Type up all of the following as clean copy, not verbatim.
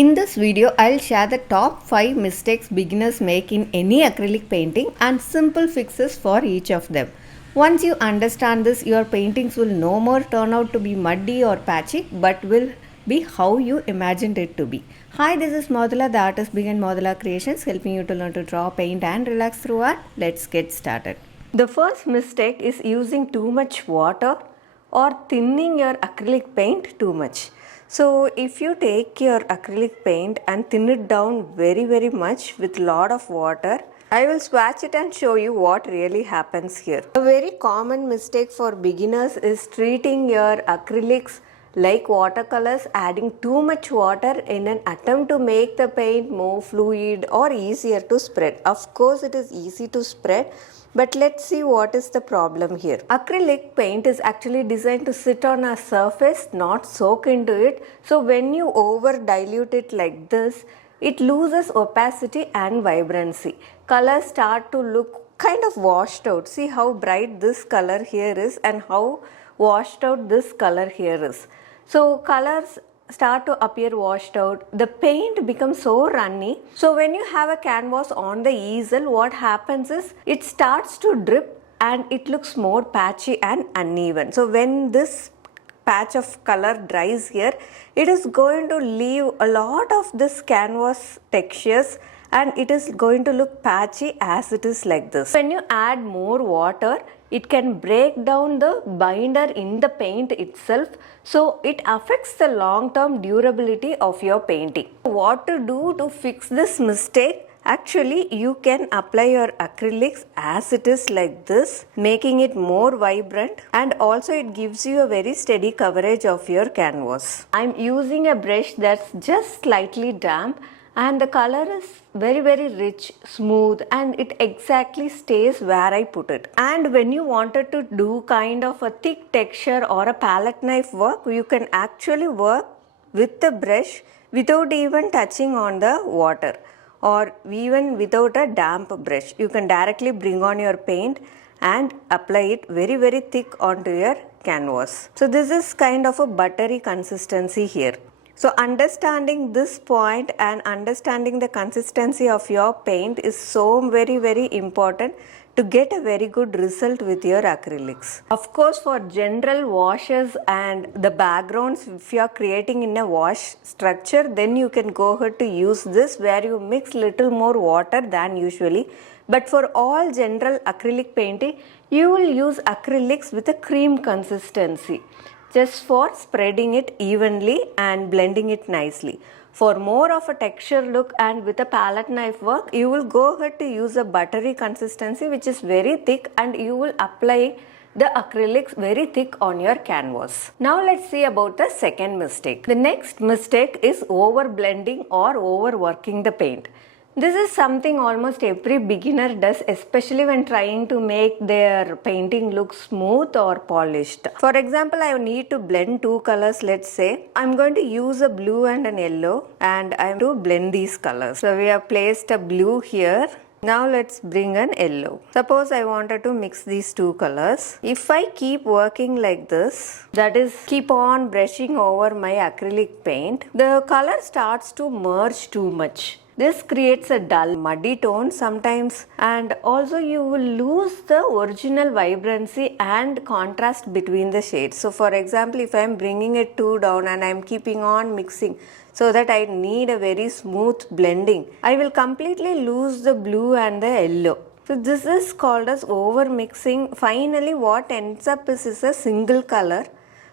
In this video, I'll share the top 5 mistakes beginners make in any acrylic painting and simple fixes for each of them. Once you understand this, your paintings will no more turn out to be muddy or patchy, but will be how you imagined it to be. Hi, this is Modula, the artist behind Modula Creations, helping you to learn to draw, paint and relax through art. Let's get started. The first mistake is using too much water or thinning your acrylic paint too much. So if you take your acrylic paint and thin it down very much with lot of water, I will swatch it and show you what really happens here. A very common mistake for beginners is treating your acrylics like watercolors, adding too much water in an attempt to make the paint more fluid or easier to spread. Of course, it is easy to spread, but let's see what is the problem here. Acrylic paint is actually designed to sit on a surface, not soak into it. So when you over dilute it like this, it loses opacity and vibrancy. Colors start to look kind of washed out. See how bright this color here is and how washed out this color here is. So colors start to appear washed out. The paint becomes so runny. So when you have a canvas on the easel, what happens is it starts to drip and it looks more patchy and uneven. So when this patch of color dries here, it is going to leave a lot of this canvas textures and it is going to look patchy as it is like this. When you add more water, it can break down the binder in the paint itself, so it affects the long-term durability of your painting. What to do to fix this mistake? Actually, you can apply your acrylics as it is like this, making it more vibrant, and also it gives you a very steady coverage of your canvas. I'm using a brush that's just slightly damp and the color is very rich, smooth, and it exactly stays where I put it. And when you wanted to do kind of a thick texture or a palette knife work, you can actually work with the brush without even touching on the water or even without a damp brush. You can directly bring on your paint and apply it very thick onto your canvas. So this is kind of a buttery consistency here. So understanding this point and understanding the consistency of your paint is so very important to get a very good result with your acrylics. Of course, for general washes and the backgrounds, if you are creating in a wash structure, then you can go ahead to use this where you mix little more water than usually. But for all general acrylic painting, you will use acrylics with a cream consistency, just for spreading it evenly and blending it nicely. For more of a texture look and with a palette knife work, you will go ahead to use a buttery consistency which is very thick, and you will apply the acrylics very thick on your canvas. Now let's see about the second mistake. The next mistake is over blending or overworking the paint. This is something almost every beginner does, especially when trying to make their painting look smooth or polished. For example, I need to blend two colors, let's say. I'm going to use a blue and an yellow, and I'm to blend these colors. So we have placed a blue here. Now let's bring an yellow. Suppose I wanted to mix these two colors. If I keep working like this, that is keep on brushing over my acrylic paint, the color starts to merge too much. This creates a dull, muddy tone sometimes, and also you will lose the original vibrancy and contrast between the shades. So for example, if I am bringing it too down and I am keeping on mixing so that I need a very smooth blending, I will completely lose the blue and the yellow. So this is called as over mixing. Finally, what ends up is a single color.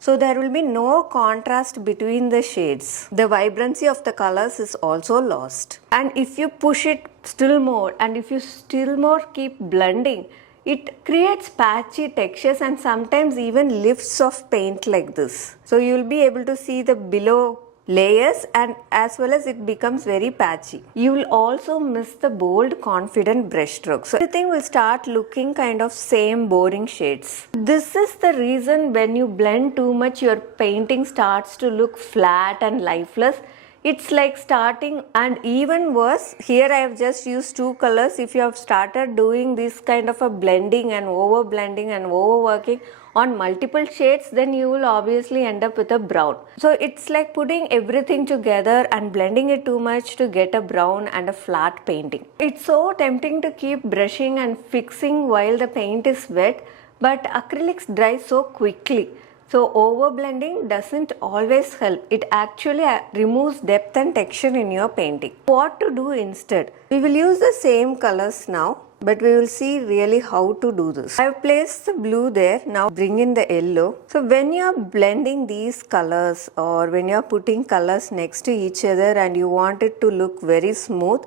So there will be no contrast between the shades. The vibrancy of the colors is also lost. And if you push it still more and if you still more keep blending, it creates patchy textures and sometimes even lifts of paint like this. So you will be able to see the below layers, and as well as it becomes very patchy. You will also miss the bold, confident brush strokes. So everything will start looking kind of same boring shades. This is the reason when you blend too much, your painting starts to look flat and lifeless. It's like starting, and even worse, here I have just used two colors. If you have started doing this kind of a blending and over blending and overworking, on multiple shades, then you will obviously end up with a brown. So it's like putting everything together and blending it too much to get a brown and a flat painting. It's so tempting to keep brushing and fixing while the paint is wet, but acrylics dry so quickly. So over blending doesn't always help. It actually removes depth and texture in your painting. What to do instead? We will use the same colors now, but we will see really how to do this. I have placed the blue there. Now bring in the yellow. So when you are blending these colors, or when you are putting colors next to each other and you want it to look very smooth,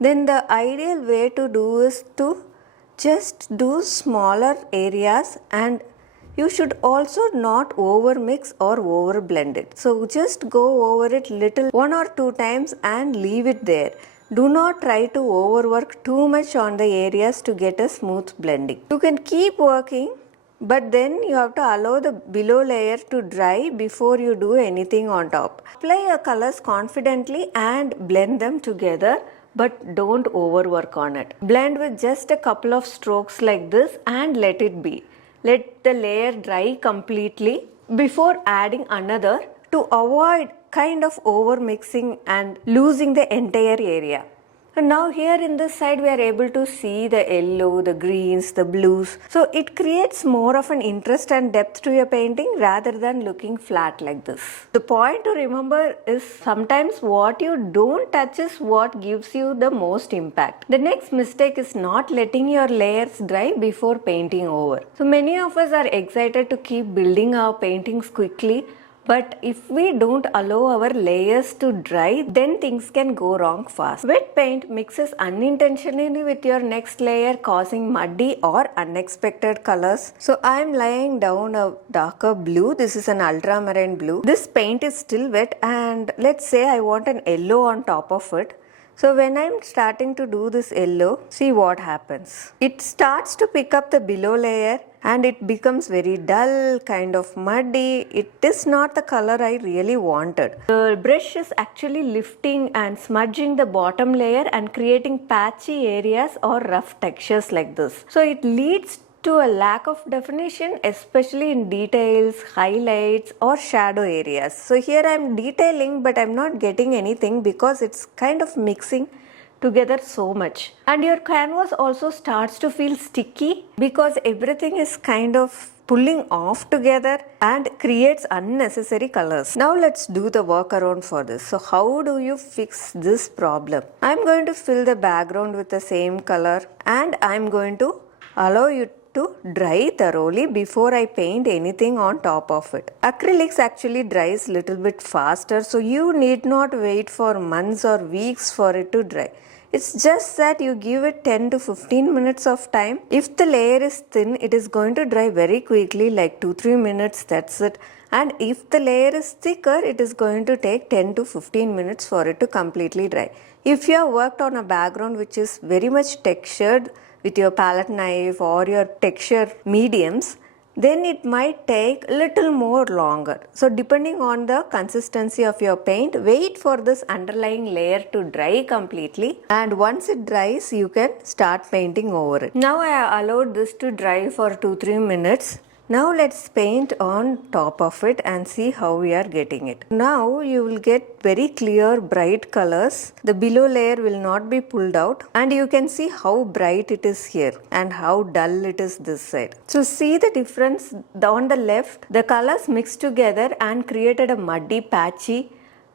then the ideal way to do is to just do smaller areas, and you should also not over mix or over blend it. So just go over it little 1 or 2 times and leave it there. Do not try to overwork too much on the areas to get a smooth blending. You can keep working, but then you have to allow the below layer to dry before you do anything on top. Apply your colors confidently and blend them together, but don't overwork on it. Blend with just a couple of strokes like this and let it be. Let the layer dry completely before adding another to avoid kind of over mixing and losing the entire area. And now here in this side we are able to see the yellow, the greens, the blues. So it creates more of an interest and depth to your painting rather than looking flat like this. The point to remember is sometimes what you don't touch is what gives you the most impact. The next mistake is not letting your layers dry before painting over. So many of us are excited to keep building our paintings quickly, but if we don't allow our layers to dry, then things can go wrong fast. Wet paint mixes unintentionally with your next layer, causing muddy or unexpected colors. So I am laying down a darker blue. This is an ultramarine blue. This paint is still wet, and let's say I want an yellow on top of it. So when I'm starting to do this yellow, see what happens. It starts to pick up the below layer and it becomes very dull, kind of muddy. It is not the color I really wanted. The brush is actually lifting and smudging the bottom layer and creating patchy areas or rough textures like this. So it leads to a lack of definition, especially in details, highlights or shadow areas. So here I am detailing, but I am not getting anything because it's kind of mixing together so much. And your canvas also starts to feel sticky because everything is kind of pulling off together and creates unnecessary colors. Now let's do the workaround for this. So how do you fix this problem? I'm going to fill the background with the same color, and I'm going to allow you to dry thoroughly before I paint anything on top of it. Acrylics actually dries little bit faster, so you need not wait for months or weeks for it to dry. It's just that you give it 10 to 15 minutes of time. If the layer is thin, it is going to dry very quickly, like 2-3 minutes, that's it. And if the layer is thicker, it is going to take 10 to 15 minutes for it to completely dry. If you have worked on a background which is very much textured with your palette knife or your texture mediums, then it might take a little more longer. So depending on the consistency of your paint, wait for this underlying layer to dry completely, and once it dries, you can start painting over it. Now I allowed this to dry for 2-3 minutes. Now let's paint on top of it and see how we are getting it. Now you will get very clear bright colors. The below layer will not be pulled out, and you can see how bright it is here and how dull it is this side. So see the difference. On the left, the colors mixed together and created a muddy patchy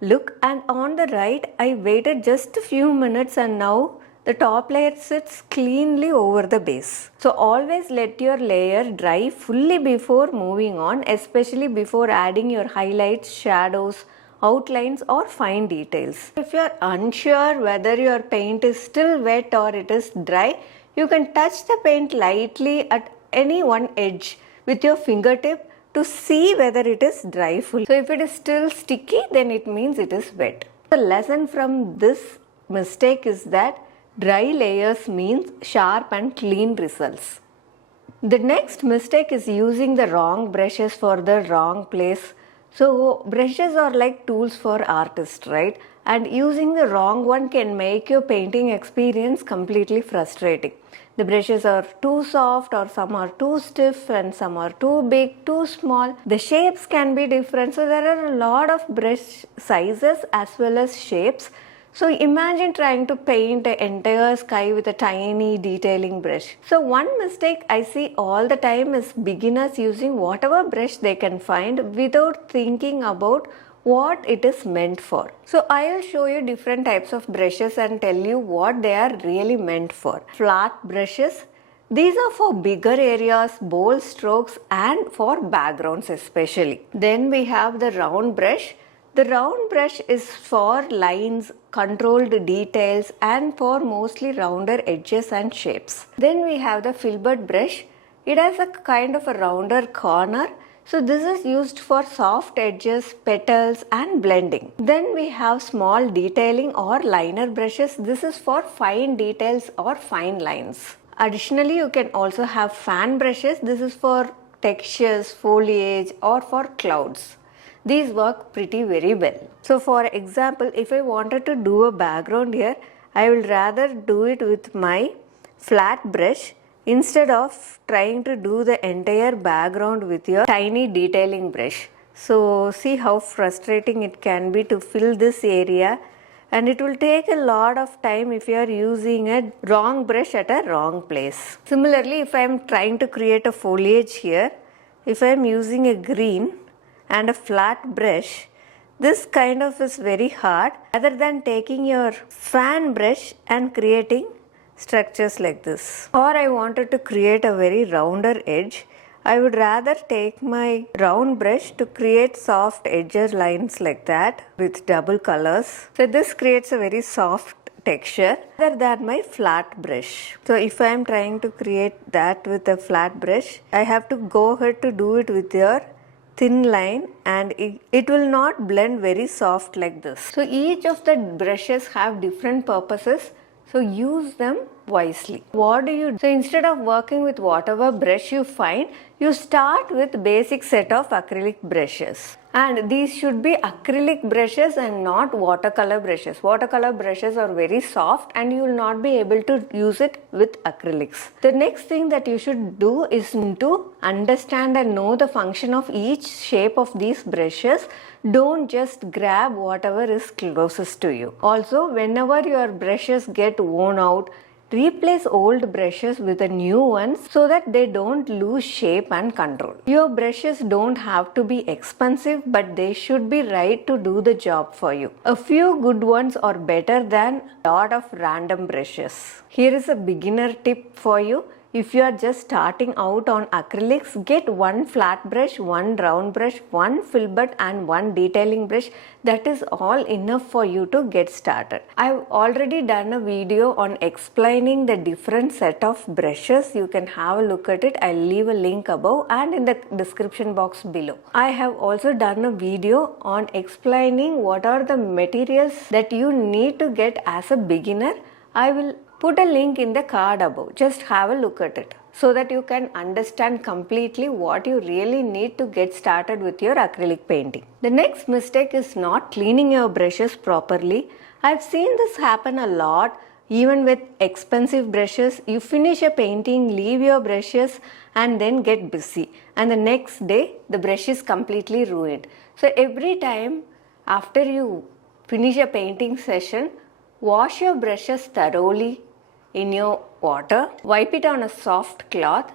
look, and on the right I waited just a few minutes and now the top layer sits cleanly over the base. So always let your layer dry fully before moving on, especially before adding your highlights, shadows, outlines or fine details. If you are unsure whether your paint is still wet or it is dry, you can touch the paint lightly at any one edge with your fingertip to see whether it is dry fully. So if it is still sticky, then it means it is wet. The lesson from this mistake is that dry layers means sharp and clean results. The next mistake is using the wrong brushes for the wrong place. So brushes are like tools for artists, right? And using the wrong one can make your painting experience completely frustrating. The brushes are too soft or some are too stiff and some are too big, too small. The shapes can be different. So there are a lot of brush sizes as well as shapes. So imagine trying to paint the entire sky with a tiny detailing brush. So one mistake I see all the time is beginners using whatever brush they can find without thinking about what it is meant for. So I'll show you different types of brushes and tell you what they are really meant for. Flat brushes. These are for bigger areas, bold strokes and for backgrounds especially. Then we have the round brush. The round brush is for lines, controlled details and for mostly rounder edges and shapes. Then we have the filbert brush. It has a kind of a rounder corner. So this is used for soft edges, petals and blending. Then we have small detailing or liner brushes. This is for fine details or fine lines. Additionally, you can also have fan brushes. This is for textures, foliage or for clouds. These work pretty very well. So for example, if I wanted to do a background here, I will rather do it with my flat brush instead of trying to do the entire background with your tiny detailing brush. So see how frustrating it can be to fill this area, and it will take a lot of time if you are using a wrong brush at a wrong place. Similarly, if I am trying to create a foliage here, if I am using a green and a flat brush, this kind of is very hard rather than taking your fan brush and creating structures like this. Or I wanted to create a very rounder edge, I would rather take my round brush to create soft edges lines like that with double colors. So this creates a very soft texture rather than my flat brush. So if I am trying to create that with a flat brush, I have to go ahead to do it with your thin line and it will not blend very soft like this. So each of the brushes have different purposes. So use them wisely. What do you do? So instead of working with whatever brush you find, you start with basic set of acrylic brushes. And these should be acrylic brushes and not watercolor brushes. Watercolor brushes are very soft and you will not be able to use it with acrylics. The next thing that you should do is to understand and know the function of each shape of these brushes. Don't just grab whatever is closest to you. Also, whenever your brushes get worn out, replace old brushes with the new ones so that they don't lose shape and control. Your brushes don't have to be expensive, but they should be right to do the job for you. A few good ones are better than a lot of random brushes. Here is a beginner tip for you. If you are just starting out on acrylics, get one flat brush, one round brush, one filbert and one detailing brush. That is all enough for you to get started. I've already done a video on explaining the different set of brushes. You can have a look at it. I'll leave a link above and in the description box below. I have also done a video on explaining what are the materials that you need to get as a beginner. I will put a link in the card above. Just have a look at it so that you can understand completely what you really need to get started with your acrylic painting. The next mistake is not cleaning your brushes properly. I've seen this happen a lot. Even with expensive brushes, you finish a painting, leave your brushes and then get busy. And the next day, the brush is completely ruined. So every time after you finish a painting session, wash your brushes thoroughly in your water, wipe it on a soft cloth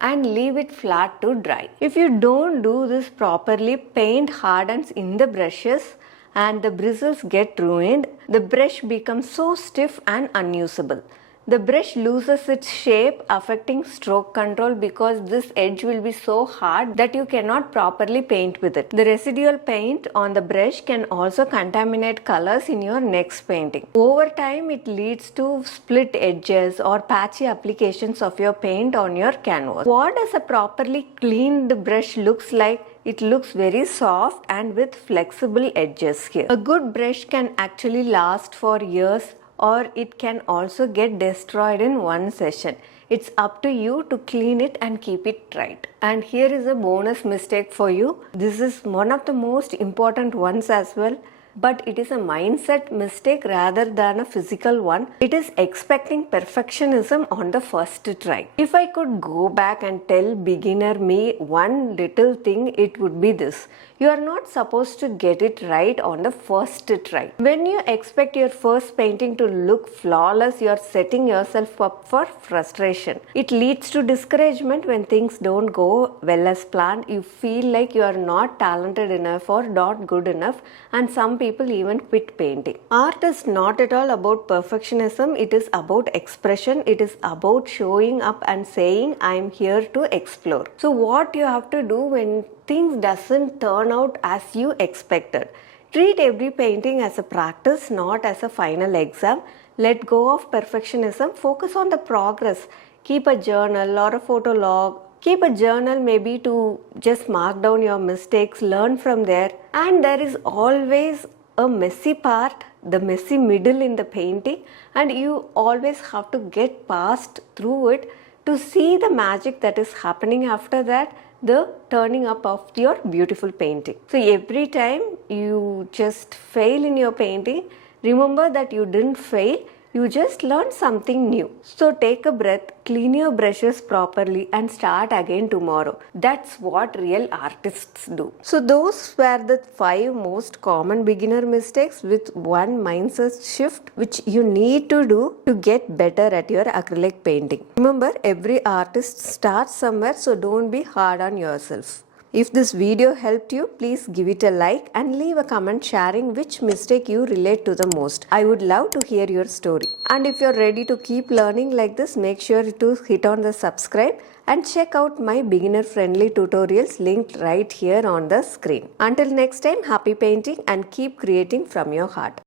and leave it flat to dry. If you don't do this properly, paint hardens in the brushes and the bristles get ruined. The brush becomes so stiff and unusable. The brush loses its shape, affecting stroke control because this edge will be so hard that you cannot properly paint with it. The residual paint on the brush can also contaminate colors in your next painting. Over time, it leads to split edges or patchy applications of your paint on your canvas. What does a properly cleaned brush looks like? It looks very soft and with flexible edges here. A good brush can actually last for years, or it can also get destroyed in one session. It's up to you to clean it and keep it right. And here is a bonus mistake for you. This is one of the most important ones as well. but it is a mindset mistake rather than a physical one. It is expecting perfectionism on the first try. If I could go back and tell beginner me one little thing, it would be this: you are not supposed to get it right on the first try. When you expect your first painting to look flawless, you are setting yourself up for frustration. It leads to discouragement when things don't go well as planned. You feel like you are not talented enough or not good enough, and some people even quit painting. Art is not at all about perfectionism, it is about expression. It is about showing up and saying, I am here to explore. So what you have to do when things doesn't turn out as you expected: treat every painting as a practice, not as a final exam. Let go of perfectionism, focus on the progress. Keep a journal or a photo log. Keep a journal maybe to just mark down your mistakes, learn from there. And there is always a messy part, the messy middle in the painting, and you always have to get past through it to see the magic that is happening after that, the turning up of your beautiful painting. So every time you just fail in your painting, remember that you didn't fail, you just learned something new. So take a breath, clean your brushes properly, and start again tomorrow. That's what real artists do. So those were the 5 most common beginner mistakes with one mindset shift which you need to do to get better at your acrylic painting. Remember, every artist starts somewhere, so don't be hard on yourself. If this video helped you, please give it a like and leave a comment sharing which mistake you relate to the most. I would love to hear your story. And if you're ready to keep learning like this, make sure to hit on the subscribe and check out my beginner friendly tutorials linked right here on the screen. Until next time, happy painting and keep creating from your heart.